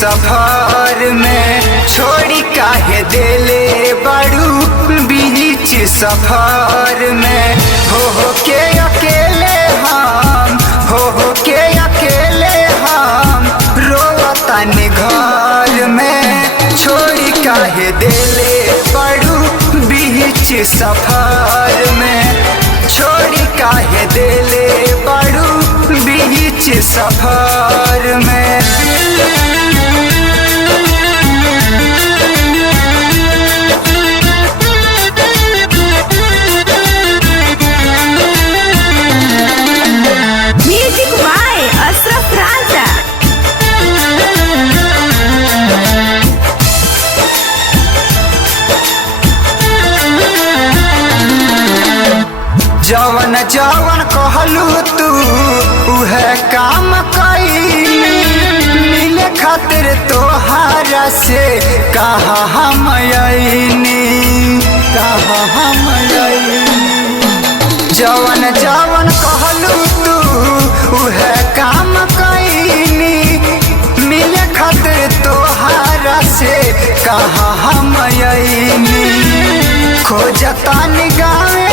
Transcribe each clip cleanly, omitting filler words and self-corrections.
सफर में छोड़ी काहे देले बाड़ू बीच सफर में हो के अकेले हम हो के अकेले हम रोवतानी घर में छोड़ी काहे देले बाड़ू बीच सफर में छोड़ी काहे देले बाड़ू बीच सफर में। जवन जवन कहलू तू उहे काम कईनी मिले खातिर तोहारा से कहा हम आईनी जवन जवन कहलू तू उहे काम कईनी मिले खातिर तोहारा से कहा हम आईनी खोजतानी गावे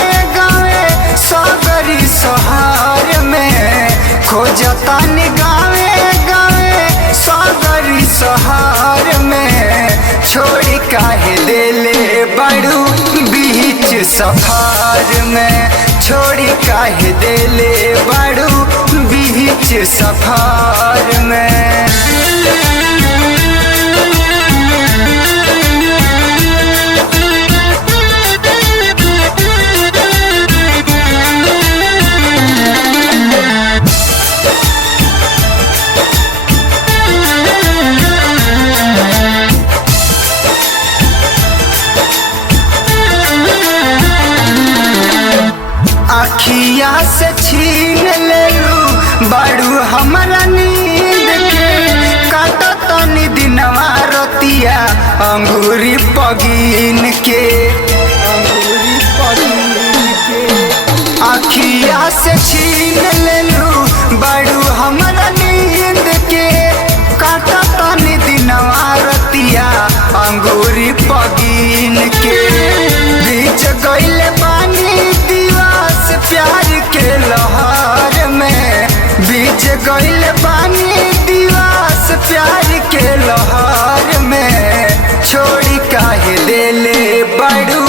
सागरी सहार में खोजतानी गावे गावे सागरी सहार में छोड़ी काहे देले बाड़ू बीच सफर में छोड़ी काहे देले बाड़ू बीच सफर में। अखिया से छीन लेलू बाड़ू हमारा नींद के काटा तनी दिनवा रतिया अंगूरी पगीन के अखिया से छीन लेलू बाड़ू हमारा नींद के काटा तनी दिनवा रतिया अंगूरी पगीन के बीच गइले पानी प्यार के लहर में बीच गइल पानी दिवस प्यार के लहर में छोड़ी काहे देले बाड़ू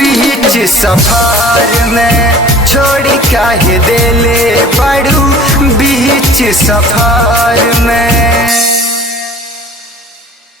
बीच सफर में छोड़ी काहे देले बाड़ू बीच सफर में।